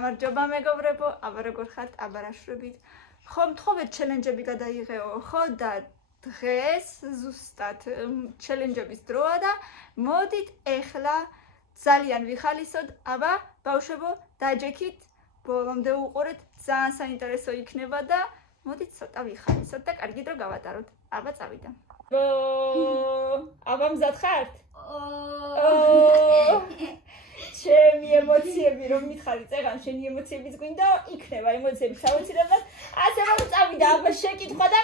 გამარჯობა მეგობრებო, აბა როგორ ხართ, აბა რა შვრებით. ხო, მთხოვეთ ჩელენჯები გადაიღეო, ხო და დღეს ზუსტად ჩელენჯების დროა და მოდით ეხლა ძალიან ვიხალისოთ, აბა ბავშვებო, დაჯექით, ბოლომდე უყურეთ, ძალიან საინტერესო იქნება და მოდით ცოტა ვიხალისოთ და კარგი დრო გავატაროთ. აბა წავიდა. აბა მზად ხართ? ჩემი ემოციები რომ მითხარი წეგან შენი ემოციებიც გვინდა იქნება ემოციები საოცრებად ასე რომ წავიდა აბა შეკითხვა და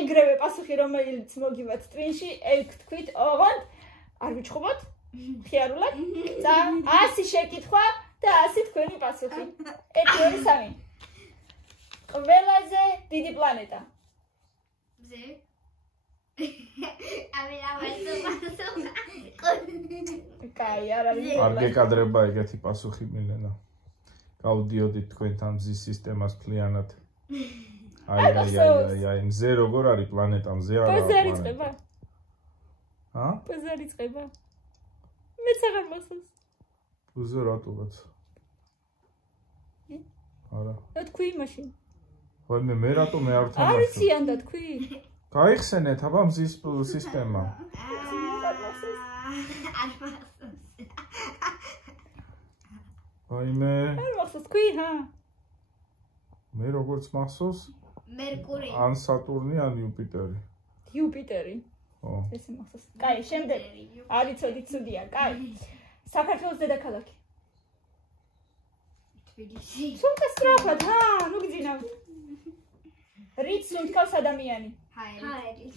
ეგრევე პასუხი რომელიც მოგივათ სტრინში ეგ თქვით ოღონდ არ ვიჩხუბოთ ხიარულად და 100 შეკითხვა და 100 თქვენი პასუხი 1 2 3 ყველაზე დიდი პლანეტა ზე კაი არის არ გეკადრება ეგეთი პასუხი მილენა გავდიოდით თქვენთან მზის სისტემას ფლიანად აი მზე როგორ არის პლანეტა მზე არა პოზი არიწყება პოზი არიწყება მეც აღარ მოსულს პოზი რატოაც არა და თქვი მაშინ ვაიმე მე რატო მე არ თამაშობ არიციან და თქვი გაიხსენეთ აბა მზის სისტემა ვაიმე არ მახსოვს თქვი ჰა მე როგორც მახსოვს მერკური ან სატურნი ან იუპიტერი იუპიტერი ო ესე მახსოვს კაი შემდეგ არიცოდი ცუდია კაი საქართველოს დედაქალაქი თბილისი სულთა სწრაფად ჰა ნუ გძინავთ რით სუნთქავს ადამიანი ჰაერი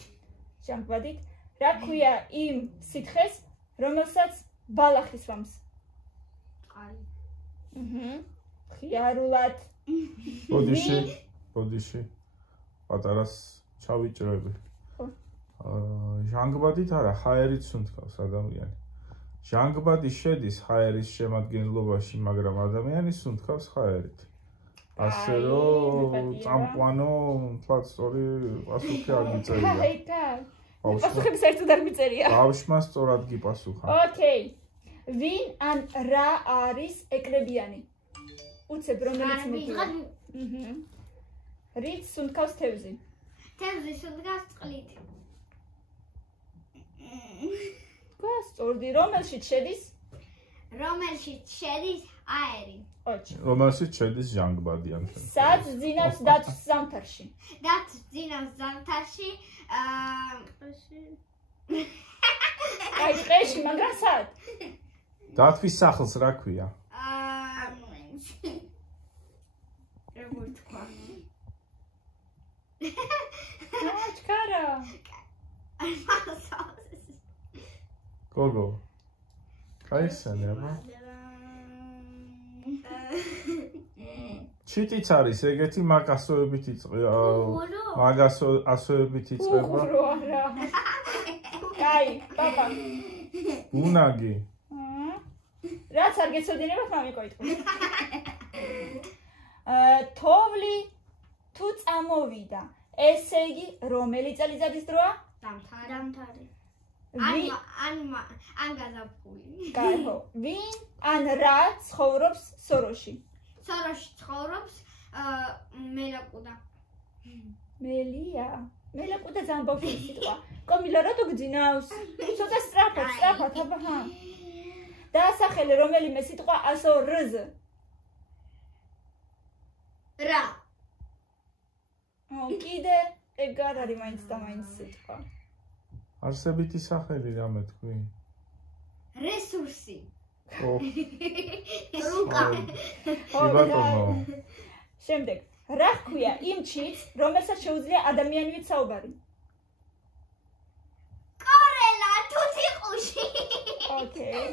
ჟანგბადით რა ქვია იმ სითხეს რომელსაც ბალახი სვამს ყალი ხიარულად ბოდიში პატარას ჩავიჭრები ჟანგბადით არა ჰაერით სუნთქავს ადამიანი ჟანგბადი შედის ჰაერის შემადგენლობაში მაგრამ ადამიანი სუნთქავს ჰაერით ასე რომ წამყვანო თქვა სწორი პასუხი არ მიწერია პასუხები საერთოდ არ მიწერია ბავშვმა სწორად გიპასუხა ოკეი ვინ ან რა არის ეკლებიანი უცებ რომელიც მოგიღა რით სუნთქავს თევზი თევზი სუნთქავს წყლით გასწორდი რომელშიც შედის აერი რომელშიც შედის ჟანგბადი ამ შემთხვევაში სად ძინავს დათვს ზამთარში დათვს ძინავს ზამთარში აი ტყეში მაგრამ სად დათვის სახლს რა ქვია როგორ თქვა აჩქარა გოგო კაისანი აბა ჩიტიც არის ეგეთი მაგ ასოებით იწყება მაგ ასოებით იწყება კაი პაპა უნაგი რაც არ გეცოდინებათ მამიკოიტყვი თოვლი თუ წამოვიდა ესე იგი რომელი წელიწადის დროა დამთარი ან გაზაფხული კაი ხო ვინ ან რა ცხოვრობს სოროში სოროში ცხოვრობს მელაკუდა მელია მელაკუდა ძალიან ბავშვი სიტყვა კომილა რატო გძინავს ცოტა სწრაფად აბა ჰა დაასახელე რომელიმე სიტყვა ასო რზ რა კიდე ეგ არ არის მაინც და მაინც სიტყვა არსებითი სახელი რამე თქვი რესურსი რუკა შემდეგ რა ქვია იმ ჩიტს რომელსაც შეუძლია ადამიანივით საუბარი კორელა თუთიყუში ოკეი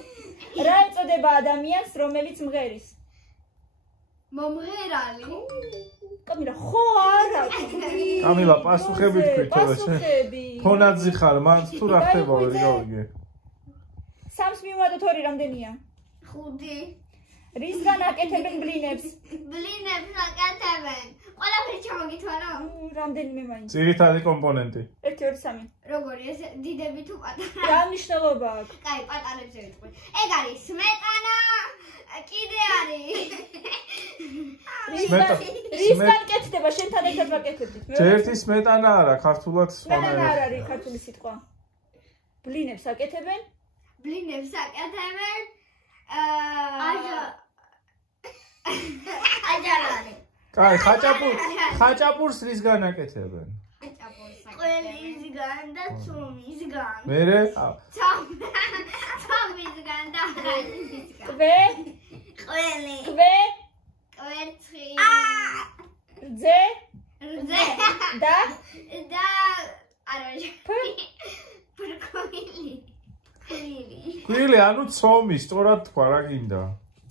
რა ეწოდება ადამიანს რომელიც მღერის მომღერალი კამილა ხო არა კამილა პასუხები თქვი თორე ფონაძი ხარ მან თუ რა ხდება ვერ გავიგე სამს მივადოთ 2 რამდენია 5 რისგან აკეთებენ ბლინებს აკეთებენ ყველაფერი ჩამოგითვალა რამდენიმე მაინც ძირითადი კომპონენტი 1 2 3 როგორი ეს დიდები თუ პატარა რა მნიშვნელობა აქვს კაი პატარებზე ვიტყვი ეგ არის სმეტანა კიდე არის. რისგან კეთდება შენთან ერთად ვაკეთებდით? ჯერთი სმეტანა არა, ქართულად სმეტანა არ არის ქართული სიტყვა. ბლინებს აკეთებენ? ბლინებს აკეთებენ. აჯარანი. კაი, ხაჭაპურს რისგან აკეთებენ? ყველისგან და ცომისგან. მერე? ცომისგან და რისგან. კვე? ყველი. კვე? კვერცხი. რძე? რძე. და? და არა. კვილი, ანუ ცომი, სწორად თქვა, რა გინდა?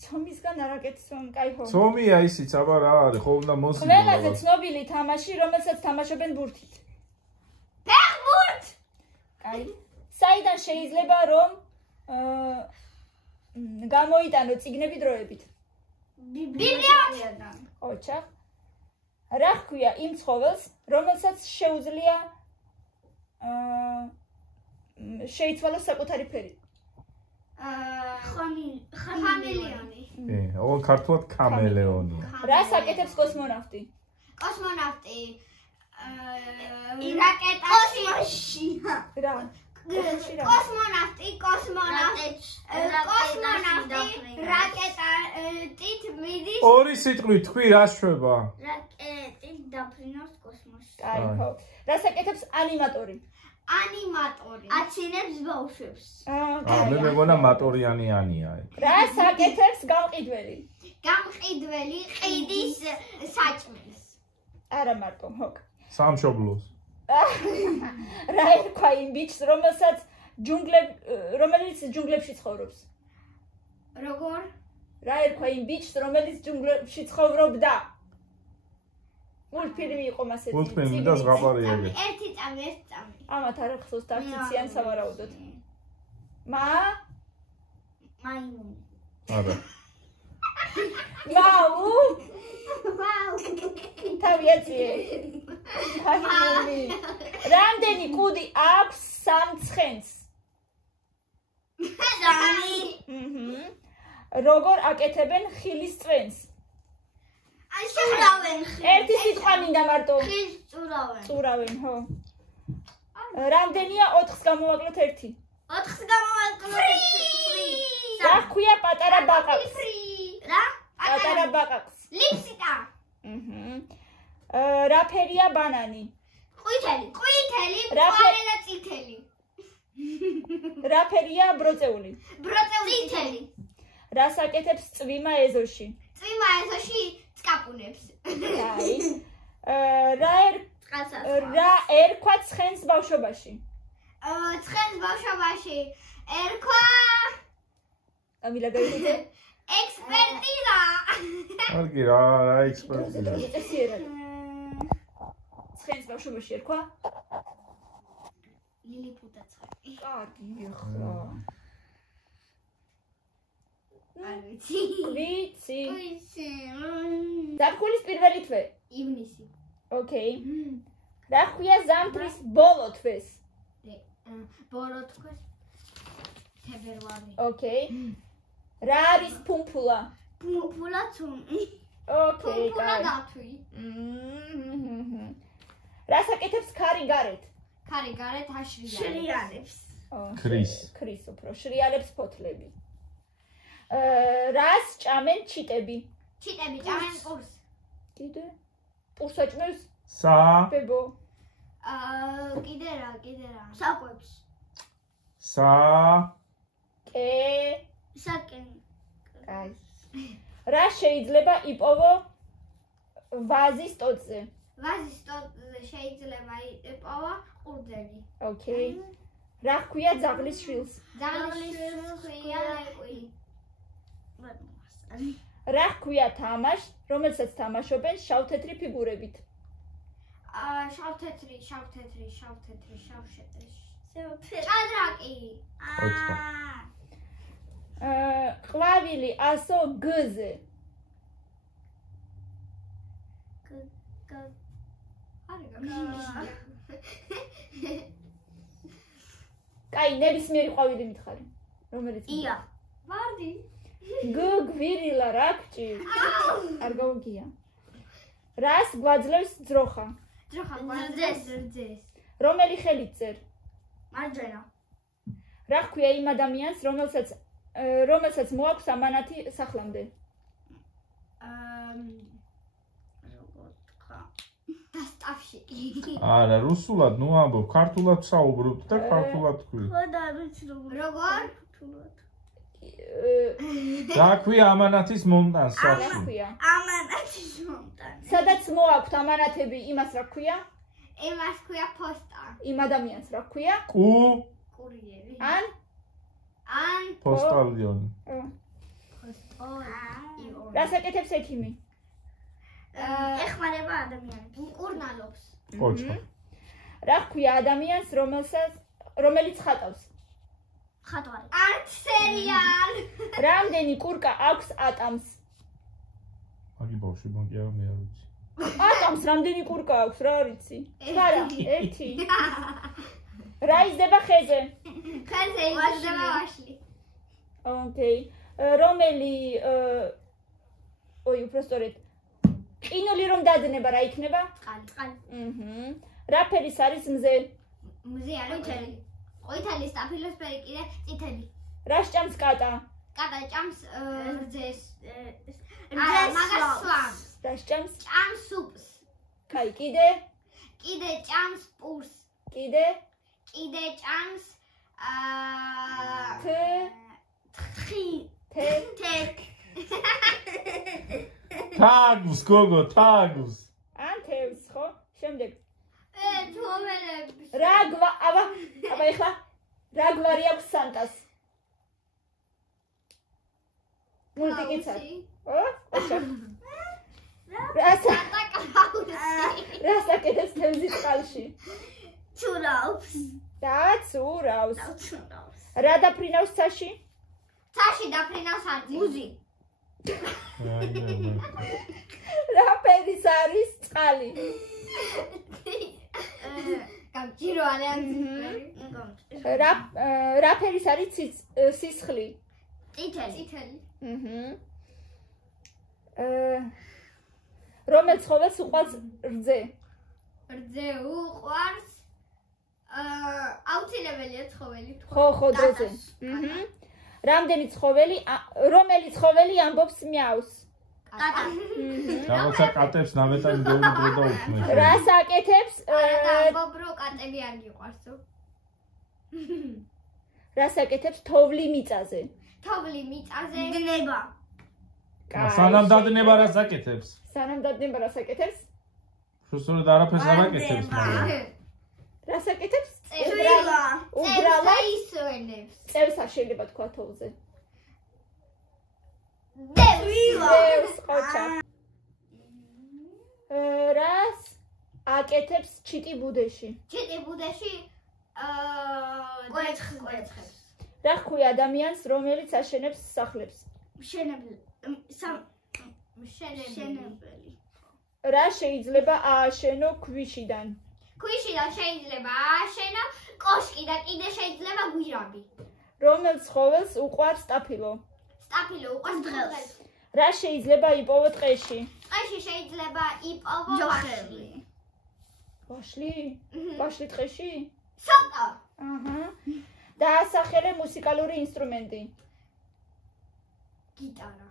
ცომისგან არ აკეთებენ, კაი ხო. ცომია ისიც, აბა რა არის, ხო უნდა მოსიძო. ყველაზე ცნობილი თამაში, რომელსაც თამაშობენ ბურთით. ფეხბურთ. კაი. საიდან შეიძლება რომ გამოიტანო წიგნები დროებით? ბიბლიოთეკიდან. ოჩახ. რა ხქვია იმ ცხოველს, რომელსაც შეუძლია შეიცვალოს საკუთარი ფერი? ხამელეონი. ოღონდ ქართულად ქამელეონია. რას აკეთებს კოსმონავტი? კოსმონავტი რაკეტაში კოსმოსში. რა? კოსმონავტი რაკეტით მიდის. ორი სიტყვით თქვი, რა შვება? რაკეტით დაფრინავს კოსმოსში. კაი, ხო. რას აკეთებს ანიმატორი? ანიმატორი აცინებს ბავშვებს. მე მეგონა მატორიანიანია. რას აკეთებს გამყიდველი? გამყიდველი ყიდის საჭმელს. არა მარტო, ჰოკ. სამშობლოს. რა ერქვა იმ ბიჭს, რომელიც ჯუნგლებში ცხოვრობს? როგორ? რა ერქვა იმ ბიჭს, რომელიც ჯუნგლებში ცხოვრობდა? მულტფილმი იყო მასეთი. მულტფილმი და ზღაპარიები. ერთი წამი. ამათ არ ახსოვს დაფიციან სავარაუდოდ. მაიმუნი. არა. მაუ? ვაუ. თავი ეწიე. მაიმუნი. რამდენი კუდი აქვს სამცხენს? სამი. როგორ აკეთებენ ხილის წვენს? წურავენ. ერთი სიტყვა მინდა მარტო. ხილს წურავენ. წურავენ, ხო. რამდენია 4-ს გამოვაკლოთ 1? 4-ს გამოვაკლოთ 3. რა ქვია პატარა ბაყაყს? რა? პატარა ბაყაყს. ლიფსიტა. რა ფერია ბანანი? ყვითელი, რა მწვანე და წითელი. რა ფერია ბროწეული? ბროწეული წითელი. რას აკეთებს წვიმა ეზოში? წვიმა ეზოში წკაპუნებს. კაი. რა ერქვა ცხენს ბავშვობაში? ცხენს ბავშვობაში ერქვა ამილა გაიგე? ექსპერტიზა. კარგი რა ექსპერტიზა. ცხენს ბავშვობაში ერქვა? ლილიპუტა ცხენი. კარგი ხო. არ ვიცი. ვიცი. ვიცი. ზაფხულის პირველი თვე. ივნისი. ოკეი. რა ქვია ზამთრის ბოლო თვეს? ბოლო თვეს თებერვალი. ოკეი. რა არის ფუმფულა? ფუმფულა ცუმი. ოკეი, ფუმფულა კაი. დათვი. რას აკეთებს ქარი გარეთ? ქარი გარეთ აშრიალებს. ქრის უფრო შრიალებს ფოთლები. რას ჭამენ ჩიტები? ჩიტები ჭამენ ყურს. კიდე? პურს აჭმევს? ბებო. კიდე რა. საკვებს. საკენ. კაი. რა შეიძლება იპოვო ვაზის ტოტზე? ვაზის ტოტზე შეიძლება იპოვო ყურძენი. ოკეი. რა ქვია ძაღლის შვილს? ძაღლის ქვია ლეკვი. რა ქვია თამაშს, რომელსაც თამაშობენ შავ-თეთრი ფიგურებით? შავ-თეთრი. ჭადრაკი. ყვავილი ასო გ-ზე. კაი, ნებისმიერი ყვავილი მითხარი. რომელიც? ია. ვარდი. გვირილა რა გჭი? არ გაუგია. რას გვაძლევს ძროხა? ძროხა გვაძლევს. რომელი ხელით წერ? მარჯვენა. რა ჰქვია იმ ადამიანს, რომელსაც მოაქვს ამანათი სახლამდე? როგორ თქვა? დასტავში. არა, რუსულად ნუ ამბობ, ქართულად საუბრობთ და ქართულად თქვი. ხო და ვიცი როგორ? რა ქვია ამანათის მომტანს რა სახში? ჰქვია? ამანათის მომტანი. სადაც მოაქვთ ამანათები, იმას რა ჰქვია? იმას ქვია ფოსტა. იმ ადამიანს რა ჰქვია? კურიერი. ან პოსტალიონი. რას აკეთებს ექიმი? ეხმარება ადამიანებს. მკურნალობს. კოჩა. რა ჰქვია ადამიანს, რომელიც ხატავს? ხატვარი. არტ-სერიალ. რამდენი კურკა აქვს ატამს? მაგი ბავშვი, მაგი არა მე არ ვიცი. ატამს რამდენი კურკა აქვს, რა არიცი? არა, ერთი. რა იზრდება ხეზე? ხეზე იზრდება ვაშლი. ოკეი. რომელი უფრო სწორედ ყინული რომ დადნება რა იქნება? წყალი. რა ფერის არის მზე? მზე არის ყვითელი. ყვითელი სტაფილოსფერი კიდე წითელი. რა სჭამს კატა? კატა ჭამს რძეს. მაგას სვამს. რა სჭამს? ჭამს სუპს. კაი, კიდე? კიდე ჭამს პურს. კიდე? კიდე ჭამს თაგს, გოგო, თაგს. ან თევზს, ხო? შემდეგ. თოვერებს. აბა ეხლა რა გვარი აქვს სანტას? მულტიკიცად. ხო? რას აკეთებს თევზი წყალში? ცურავს. დაცურავს. რა დაფრინავს ცაში? ცაში დაფრინავს არწივი. მუზი. რა ფერის არის წყალი? გამჭირო არიან. რა ფერის არის სისხლი? წითელი. რომელ ცხოველს უყვარს რძე? რძე უყვარს აუცილებელია ცხოველი. ხო, დროზე. რომელი ცხოველი ამბობს მიავს? კატა. რაღაცა კატებს ნამეტანი დრო და უქმნის. რას აკეთებს? ბობრო კატები არ გიყვარსო. რას აკეთებს თოვლი მიწაზე? თოვლი მიწაზე დნება. სანამ დადნება რას აკეთებს? სანამ დადნება რას აკეთებს? შუსურად არაფერს არ აკეთებს, მაგრამ რას აკეთებს? უბრალოდ ისვენებს. წევს არ შეიძლება თქვა თოვლზე. დევს ყოჩა. რას აკეთებს ჩიტი ბუდეში? ჩიტი ბუდეში კვერცხებს. რა ჰქვია ადამიანს, რომელიც აშენებს სახლებს? მშენებელი. რა შეიძლება ააშენო ქვიშიდან? ქვიშიდან შეიძლება ააშენო კოშკი და კიდე შეიძლება გვირაბი. რომელ ცხოველს უყვარს სტაფილო? სტაფილო უყვარს დღელს. რა შეიძლება იპოვო ტყეში? ტყეში შეიძლება იპოვო ვაშლი. ვაშლი? ვაშლი ტყეში? ცოტა. დაასახელე მუსიკალური ინსტრუმენტი. გიტარა.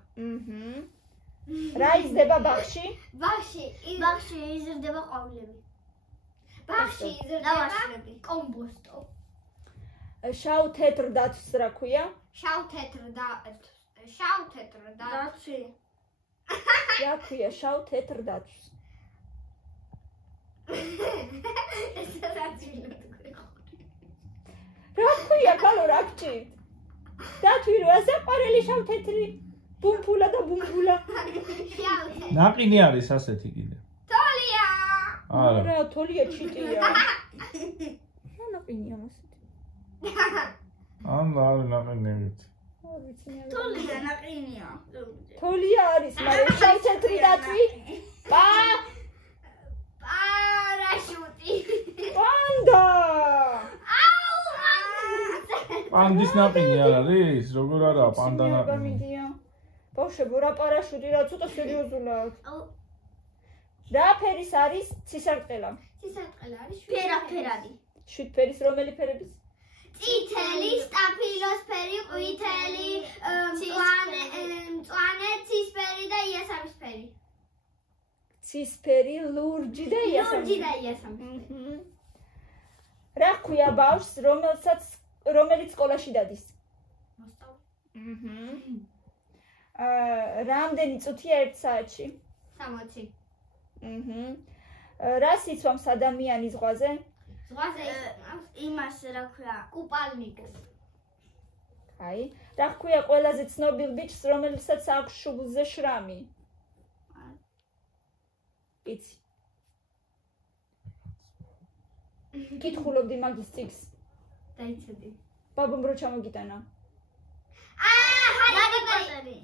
რა იზრდება ბაღში? ბაღში იზრდება ყვავილები. ბაღში იზრდება კომბოსტო. შავ თეთრ დათვს რა ქვია? შავ თეთრ დათვი. რა ქვია შავ თეთრ დათვს? რა ქვია კალო რა გჭირთ? დათვი რა საყვარელი შავ თეთრი? ბუმბულა და ბუმბულა. ნაყინი არის ასეთი კიდე. თოლია. არა, თოლია ჩიტია. ნაყინია ასეთი. არა, ნაყინებით. თოლია ნაყინია. თოლია არის, მაგრამ შავ თეთრი დათვი? პარაშუტი. პანდა. პანდის ნაყინი არ არის? როგორ არა პანდა ნაყინი? ბავშვებო, რა პარაშუტი რა ცოტა სერიოზულად. რა ფერის არის ცისარტყელა? ცისარტყელა არის ფერაფერადი. შვიდფერის რომელი ფერების? წითელი, სტაფილოსფერი, ყვითელი, მწვანე, ცისფერი და იასამისფერი. ცისფერი, ლურჯი და იასამისფერი. რა ქვია ბავშვს, რომელიც სკოლაში დადის? რამდენი წუთია 1 საათში? 60. რა სიცვამს ადამიანი ზღვაზე? ზღვაზე იმას რა ქვია? კუპალნიკს. აი, რა ქვია ყველაზე ცნობილ ბიჭს, რომელსაც აქვს შუბლზე შრამი? იცი. კითხულობდი მაგის წიგს. დაიცედი. ბაბამ რო ჩამოგიტანა. ჰარი პოტერი.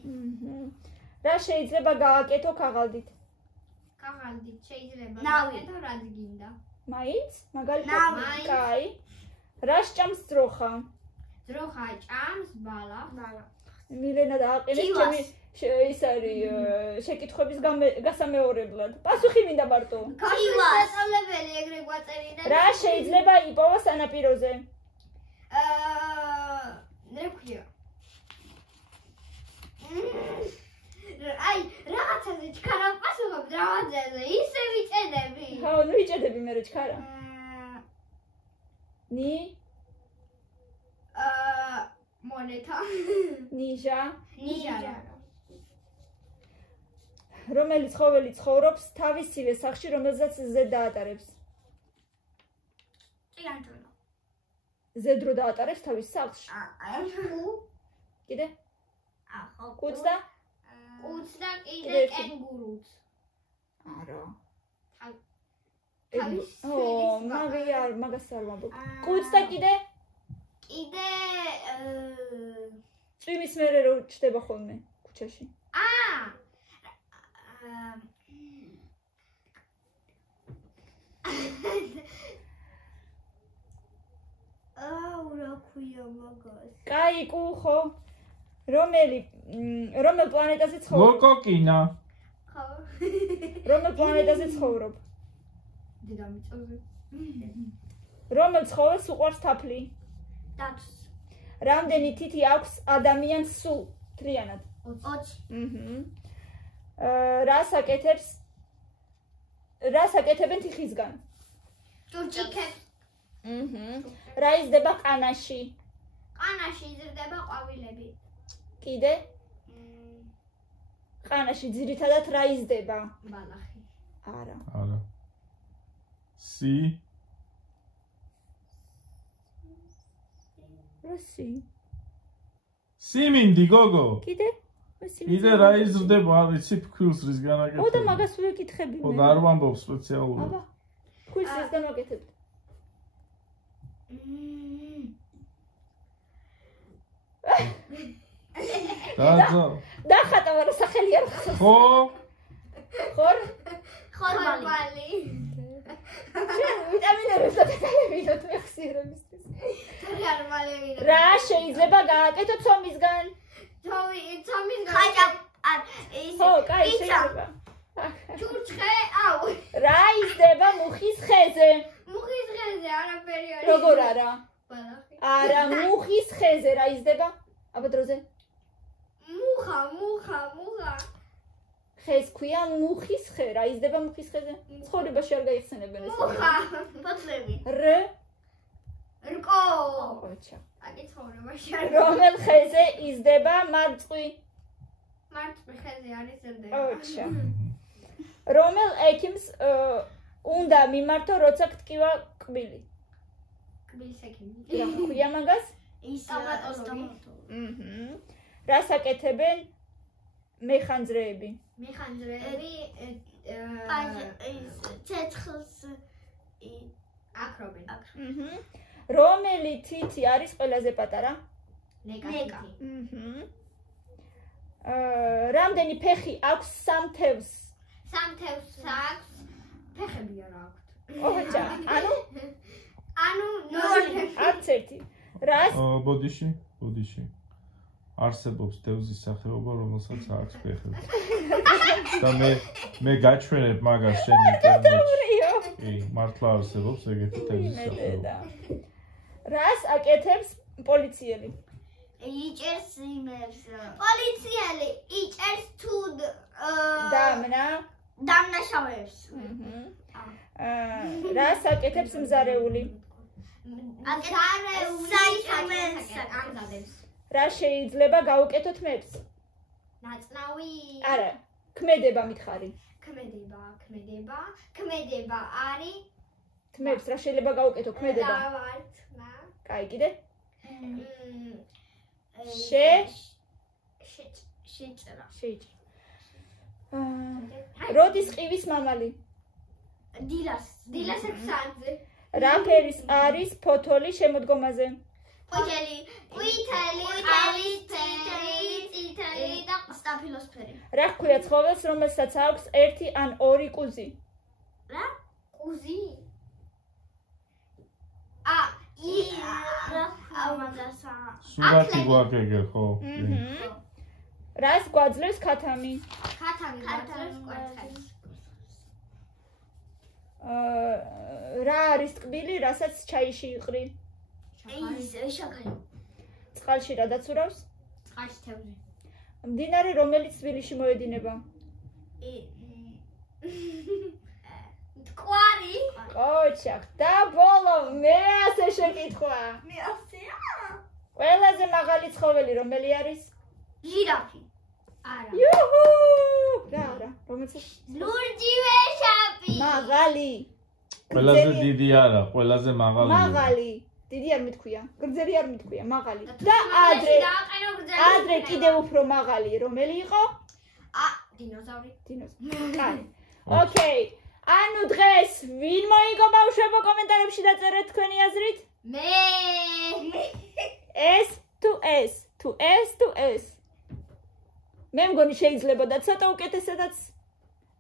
რა შეიძლება გააკეთო ქაღალდით? ქაღალდით შეიძლება ნავი. გააკეთო რაც გინდა. მაინც? მაგალითად, ნავი. კაი. რა სჭამს ძროხა? ძროხა ჭამს ბალახს. მილენა დააყენეს ჩემი ის არის შეკითხვების გასამეორებლად. პასუხი მინდა მარტო. ქართულის დასწავლებელი ეგრე გვაწერიდა. რა შეიძლება იპოვოს სანაპიროზე? რა ქვია? აი, რაღაცაზე ჩქარა პასუხობ დრამატზე, ისე ვიჭედები. ხო, ნუ ვიჭედები მე რო ჩქარა. ნი? მონეტა. ნიჟა? ნიჟარა. რომელი ცხოველი ცხოვრობს თავისივე სახლში, რომელზეც ზედ დაატარებს? ჭიანჭველა. ზედ რო დაატარებს თავის სახლში. კიდე? ახო. კუც და? კუც და კიდე კენგურუც. არა. თავის მაგას არ ვამბობ. კუც და კიდე? კიდე წვიმის მერე რო ჩდება ხოლმე ქუჩაში. რა ქვია მაგას? კაი, კუ ხო? რომელ პლანეტაზე ცხოვრობ? ლოკოკინა. ხო. რომელ პლანეტაზე ცხოვრობ? დედამიწაზე. რომელ ცხოველს უყვარს თაფლი? დათვს. რამდენი თითი აქვს ადამიანს სულ თლიანად? 20. რას აკეთებენ თიხისგან? ჭურჭიქებს. რა იზრდება ყანაში? ყანაში იზრდება ყვავილები. კიდე? ყანაში ძირითადად რა იზრდება? ბალახი. არა. არა. სი? რა სი? სიმინდი გოგო. კიდე? კიდე რა იზრდება, არ ვიცი ფქვილს რის განაკეთებ. ო და მაგას ვიკითხები ო და არ ვამბობ სპეციალურად. აბა. ფქვილს რის განაკეთებთ? დახატა არა სახელი არ ხსოვს. ხო? ხორბალი. ჩვენ ვიტამინების და დეტალებინოთ მეხსიერებისთვის. ხორბალი. რა შეიძლება გააკეთო ცომისგან? ცომისგან. ხაჭა ხო, კაი შეიძლება. ჭურჭხე, აუ. რა იზრდება მუხის ხეზე? მუხის ხეზე არაფერი არის. როგორ არა? ბალახი. არა, მუხის ხეზე რა იზრდება? აბა დროზე. მუხა. ხეს ქვია მუხის ხე, რა იზრდება მუხის ხეზე? ცხოვრებაში არ გაიხსენებენ ეს. მუხა. ფოთლები. რკო. ოჩა. აკი ცხოვრებაში. რომელ ხეზე იზრდება მარწყვი? მარწყვი ხეზე არის ზრდება. ოჩა. რომელ ექიმს უნდა მიმართო, როცა გტკივა კბილი? კბილის ექიმი. რა ქვია მაგას? სტომატოლოგი. რას აკეთებენ მეხანძრეები? მეხანძრეები ცეცხლს აკრობენ. რომელი თითი არის ყველაზე პატარა? ნეკა. რამდენი ფეხი აქვს სამთევს? სამთევს აქვს, ფეხები არ აქვს. ოჩა, ანუ ნორი. არც ერთი. რას? ბოდიში. არსებობს დევზის სახეობა, რომელსაც აქვს ფეხები. და მე გაჩვენებ მაგას შენ ინტერნეტში. კი, მართლა არსებობს ეგეთი დევზის სახეობა. რას აკეთებს პოლიციელი? იჭერს იმებს. პოლიციელი იჭერს თუ დამნაშავეებს. რას აკეთებს მზარეული? რა შეიძლება გაუკეთოთ მეებს? ნაწნავი. არა, ქმედება მითხარი. ქმედება არის. თმებს რა შეიძლება გაუკეთო ქმედება? დავართმა. კაი, კიდე? შეჭრა. როდის ყივის მამალი? დილას 6 საათზე. რა ფერის არის ფოთოლი შემოდგომაზე? ყვითელი, ყავის წითელი და სტაფილოსფერი. რა ჰქვია ცხოველს, რომელსაც აქვს 1 ან 2 კუზი? რა? კუზი? სურათი გვაგეგე ხო? რას გვაძლევს ქათამი? ქათამი გვაძლევს კვერცხებს. რა არის ტკბილი, რასაც ჩაიში იყრი? შაქარი. წყალში რა დაცურავს? წყალში თევზი. მდინარე რომელიც თბილისში მოედინება? მტკვარი. კოჩახ, და ბოლო მე-100 შეკითხვა. მე-100-ია? ყველაზე მაღალი ცხოველი რომელი არის? ჟირაფი. არა. იუჰუ! რა, რომელსაც? ლურჯი ვეშაპი. მაღალი. ყველაზე დიდი არა, ყველაზე მაღალი. მაღალი. დიდი არ მithქვია, გრძელი არ მithქვია, მაღალი. და ადრე კიდევ უფრო მაღალი, რომელი იყო? დინოზავრი. კაი. ოკეი. ანუ დღეს ვინ მოიგო ბავშვებო კომენტარებში დაწერეთ თქვენი აზრით? მე. S to S. მე მგონი შეიძლებოდა ცოტა უკეთესადაც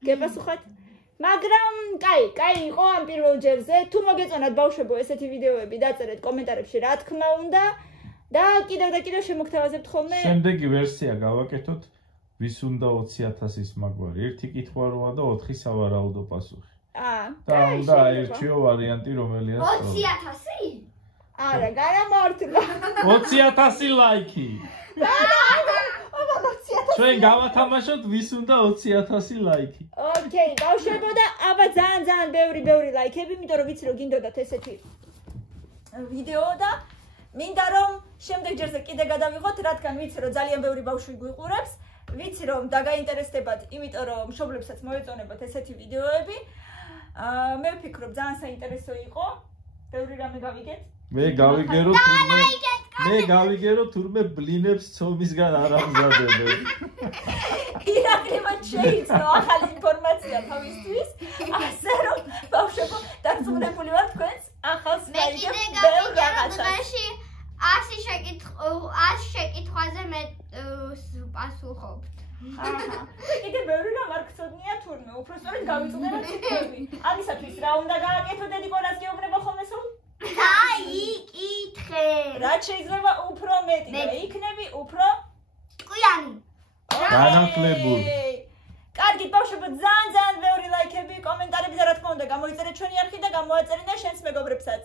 გეპასუხათ. მაგრამ კაი იყო ამ პირველ ჯერზე. თუ მოგეწონათ ბავშვებო ესეთი ვიდეოები დაწერეთ კომენტარებში რა თქმა უნდა და კიდევ შემოგთავაზებთ ხოლმე. შემდეგი ვერსია გავაკეთოთ ვის უნდა 20,000-ის მაგვარი. 1 კითხვა როა და 4 სავარაუდო პასუხი. და უნდა აირჩიო ვარიანტი რომელია სწორი. 20,000? არა, გარამორთლა. 20,000 ლაიქი. ჩვენ გავათამაშოთ ვის უნდა 20,000 ლაიქი. ოკეი, ბავშვებო და აბა ძალიან ბევრი ლაიქები, იმიტომ რომ ვიცი რომ გინდოდათ ესეთი ვიდეო და მინდა რომ შემდეგ ჯერზე კიდე გადავიღოთ, რადგან ვიცი რომ ძალიან ბევრი ბავშვი გვიყურებს. ვიცი რომ დაგაინტერესდებათ, იმიტომ რომ მშობლებსაც მოეწონებათ ესეთი ვიდეოები. მე ვფიქრობ ძალიან საინტერესო იყო. ბევრი რამე გავიგეთ. მე გავიგერო თურმე ბლინებს ცომისგან არ ამზადებენ. ირაკლიმად შეიცნო ახალი ინფორმაცია თავისთვის, ასე რომ ბავშვებო დარწმუნებული ვარ თქვენს ახალს გაიგებთ ბევრ რაღაცას. 100 შეკითხვაზე მე პასუხობთ. კიდე ბევრი რამ არ გწოდნია თურმე, უბრალოდ გავიწოდეთ ციფრები. ამისათვის რა უნდა გააკეთო დედიკო რას გეუბნება ხოლმე სულ? გაიკითხე. რაც შეიძლება უფრო მეტი და იქნები უფრო ტყვიანი. განათლებული. კარგი ბავშვებო, ძალიან ბევრი ლაიქები, კომენტარები და რა თქმა უნდა გამოიწერეთ ჩვენი არხი და გამოაწერინე შენს მეგობრებსაც.